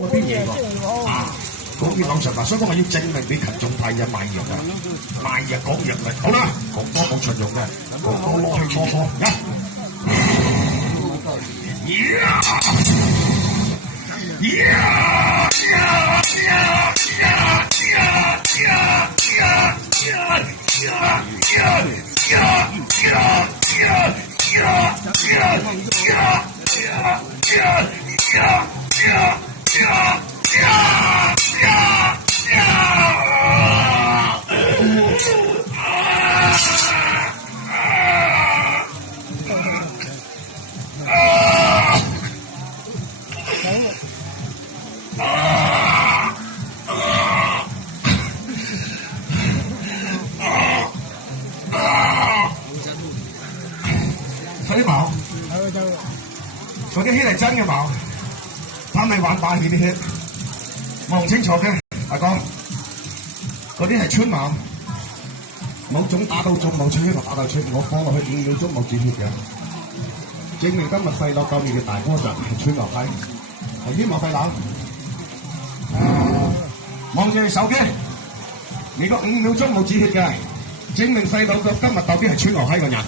嗰啲嘢喎。啊，講嘢講實話，所以講我要證明俾群眾睇啊，賣藥啊，賣藥講藥力。好啦，講多冇出用嘅，講多攞去搓搓啊！睇啲毛，嗰啲血係真嘅毛，佢咪玩大氣啲血，望清楚嘅，大哥，嗰啲係春毛，冇種打到中，冇出血就打到出，我放落去5秒鐘冇止血嘅，證明今日細佬救命嘅大哥就係春牛批，係血毛細佬，望住你手機，你個5秒鐘冇止血嘅，證明細佬個今日到底係春牛批個人。